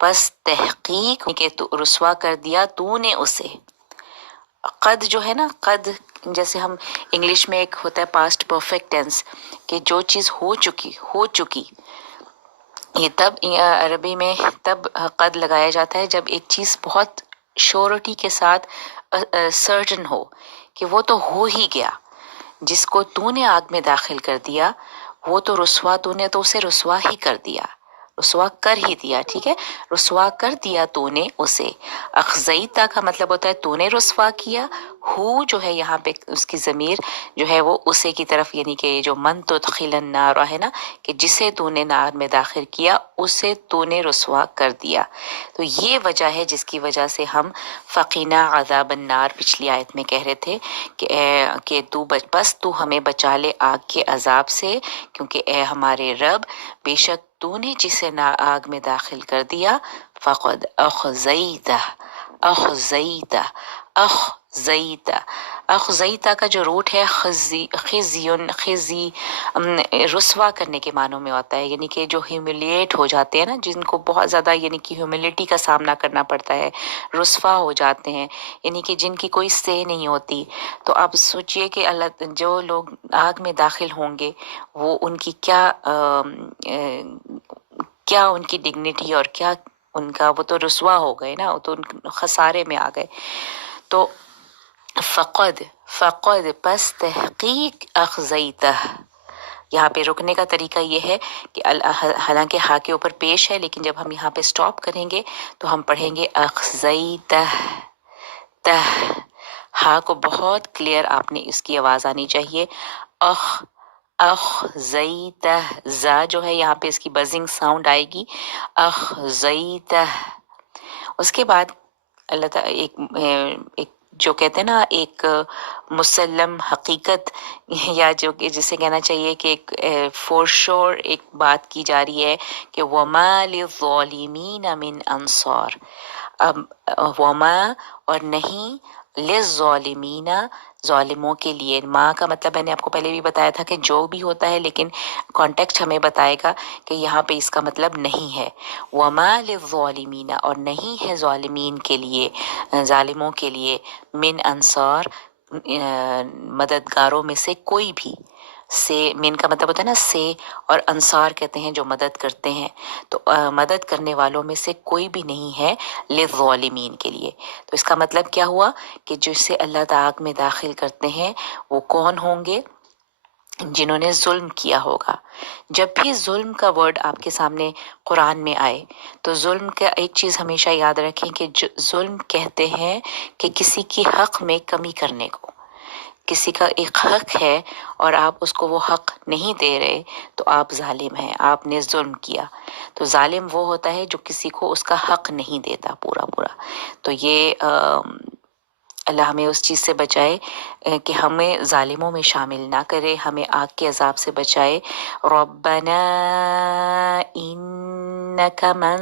پس تحقیق کہ تو رسوا کر دیا تو نے اسے. قد جو ہے نا، قد جیسے ہم انگلش میں ایک ہوتا ہے پاسٹ پرفیکٹ ٹینس کہ جو چیز ہو چکی، یہ تب عربی میں تب قد لگایا جاتا ہے جب ایک چیز بہت شورٹی کے ساتھ سرٹن ہو کہ وہ تو ہو ہی گیا. جس کو تو نے آگ میں داخل کر دیا وہ تو رسوا، تو نے تو اسے رسوا ہی کر دیا، رسوا کر ہی دیا. ٹھیک ہے، رسوا کر دیا تو نے اسے. اخزیتا کا مطلب ہوتا ہے تو نے رسوا کیا. ہو جو ہے یہاں پہ اس کی ضمیر جو ہے وہ اسے کی طرف، یعنی کہ جو من تدخل النار ہے نا، کہ جسے تو نے نار میں داخل کیا اسے تو نے رسوا کر دیا. تو یہ وجہ ہے جس کی وجہ سے ہم فقینا عذاب النار پچھلی آیت میں کہہ رہے تھے کہ بس تو ہمیں بچا لے آگ کے عذاب سے، کیونکہ اے ہمارے رب بے شک تو نے جسے آگ میں داخل کر دیا فقد اخزیتا کا جو روٹ ہے خزی رسوا کرنے کے معنوں میں ہوتا ہے، یعنی کہ جو ہیوملیٹ ہو جاتے ہیں نا، جن کو بہت زیادہ یعنی کہ ہیوملٹی کا سامنا کرنا پڑتا ہے، رسوا ہو جاتے ہیں، یعنی کہ جن کی کوئی سے نہیں ہوتی. تو آپ سوچئے کہ اللہ جو لوگ آگ میں داخل ہوں گے وہ ان کی کیا ان کی ڈگنیٹی اور کیا ان کا، وہ تو رسوا ہو گئے نا، وہ تو خسارے میں آ گئے. تو فقد پس تحقیق اخزیتہ. یہاں پہ رکنے کا طریقہ یہ ہے کہ حالانکہ ہا کے اوپر پیش ہے، لیکن جب ہم یہاں پہ سٹاپ کریں گے تو ہم پڑھیں گے اخزیتہ. ہا کو بہت کلیئر آپ نے اس کی آواز آنی چاہیے. اخزیتہ، زا جو ہے یہاں پہ اس کی بزنگ ساؤنڈ آئے گی. اخزیتہ. اس کے بعد اللہ تعالیٰ ایک جو کہتے ہیں نا ایک مسلم حقیقت، یا جو کہ جسے کہنا چاہیے کہ ایک فور شور ایک بات کی جا رہی ہے کہ وَمَا لِلظَّالِمِينَ مِنْ انصار. وما اور نہیں للظالمین ظالموں کے لیے. ماں کا مطلب میں نے آپ کو پہلے بھی بتایا تھا کہ جو بھی ہوتا ہے، لیکن کانٹیکسٹ ہمیں بتائے گا کہ یہاں پہ اس کا مطلب نہیں ہے. وما للظالمین اور نہیں ہے ظالمین کے لیے، ظالموں کے لیے، من انصار مددگاروں میں سے کوئی بھی. سے من کا مطلب ہوتا ہے نا سے، اور انصار کہتے ہیں جو مدد کرتے ہیں. تو مدد کرنے والوں میں سے کوئی بھی نہیں ہے للظالمین کے لیے. تو اس کا مطلب کیا ہوا کہ جسے اللہ تعالیٰ آگ میں داخل کرتے ہیں وہ کون ہوں گے؟ جنہوں نے ظلم کیا ہوگا. جب بھی ظلم کا ورڈ آپ کے سامنے قرآن میں آئے تو ظلم کا ایک چیز ہمیشہ یاد رکھیں کہ ظلم کہتے ہیں کہ کسی کی حق میں کمی کرنے کو. کسی کا ایک حق ہے اور آپ اس کو وہ حق نہیں دے رہے تو آپ ظالم ہیں، آپ نے ظلم کیا. تو ظالم وہ ہوتا ہے جو کسی کو اس کا حق نہیں دیتا پورا. تو یہ اللہ ہمیں اس چیز سے بچائے کہ ہمیں ظالموں میں شامل نہ کرے، ہمیں آگ کے عذاب سے بچائے. ربنا انک من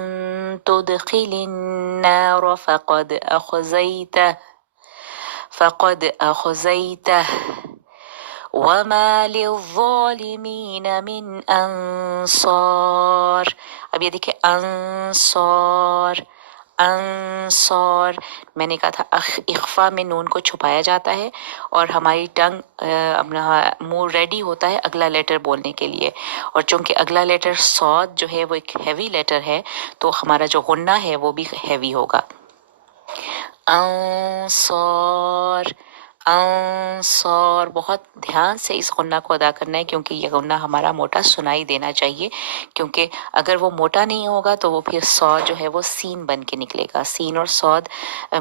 تدخل النار فقد اخزیتہ وما للظالمین من انصار. اب یہ دیکھیں انصار میں نے کہا تھا اخفا میں نون کو چھپایا جاتا ہے اور ہماری ٹنگ اپنا منہ ریڈی ہوتا ہے اگلا لیٹر بولنے کے لیے. اور چونکہ اگلا لیٹر صاد جو ہے وہ ایک ہیوی لیٹر ہے تو ہمارا جو غنہ ہے وہ بھی ہیوی ہوگا. انصار بہت دھیان سے اس غنہ کو ادا کرنا ہے، کیونکہ یہ غنہ ہمارا موٹا سنائی دینا چاہیے. کیونکہ اگر وہ موٹا نہیں ہوگا تو وہ پھر صاد جو ہے وہ سین بن کے نکلے گا. سین اور صاد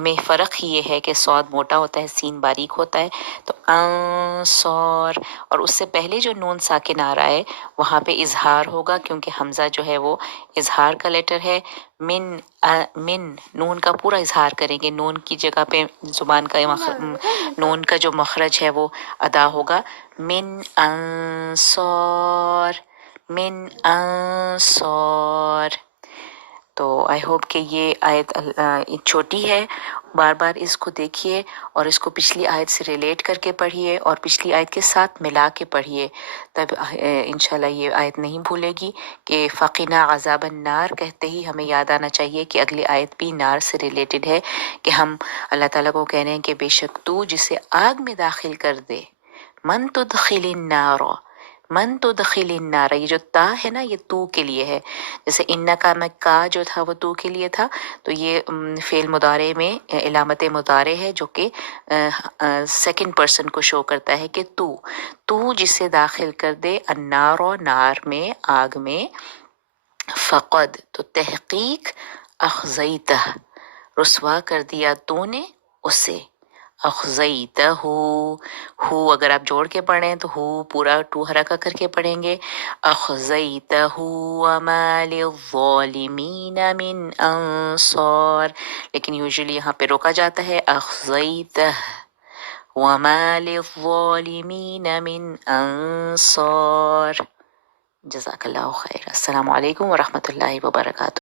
میں فرق ہی یہ ہے کہ صاد موٹا ہوتا ہے، سین باریک ہوتا ہے. تو انصار، اور اس سے پہلے جو نون ساکن آ رہا ہے وہاں پہ اظہار ہوگا، کیونکہ حمزہ جو ہے وہ اظہار کا لیٹر ہے. من نون کا پورا اظہار کریں گے، نون کی جگہ پہ زبان کا نون کا جو مخرج ہے وہ ادا ہوگا. من انصار تو آئی ہوپ کہ یہ آیت چھوٹی ہے، بار بار اس کو دیکھیے اور اس کو پچھلی آیت سے ریلیٹ کر کے پڑھیے اور پچھلی آیت کے ساتھ ملا کے پڑھیے، تب انشاءاللہ یہ آیت نہیں بھولے گی کہ فقنا عذاب النار کہتے ہی ہمیں یاد آنا چاہیے کہ اگلی آیت بھی نار سے ریلیٹڈ ہے، کہ ہم اللہ تعالیٰ کو کہہ رہے ہیں کہ بے شک تو جسے آگ میں داخل کر دے، من تدخل النار، من تدخل النار، یہ جو تا ہے نا یہ تو کے لیے ہے، جیسے انکا میں کا جو تھا وہ تو کے لیے تھا، تو یہ فعل مضارع میں علامت مضارع ہے جو کہ سیکنڈ پرسن کو شو کرتا ہے کہ تو جسے داخل کر دے النار، نار میں، آگ میں، فقد تو تحقیق، اخزیتہ رسوا کر دیا تو نے اسے، اخزیتہ ہو اگر آپ جوڑ کے پڑھیں تو ہو پورا ٹو حرکہ کر کے پڑھیں گے، اخزیتہ وما للظالمین من انصار، لیکن یوزلی یہاں پہ روکا جاتا ہے اخزیتہ وما للظالمین من انصار۔ جزاک اللہ خیر۔ السلام علیکم ورحمۃ اللہ وبرکاتہ۔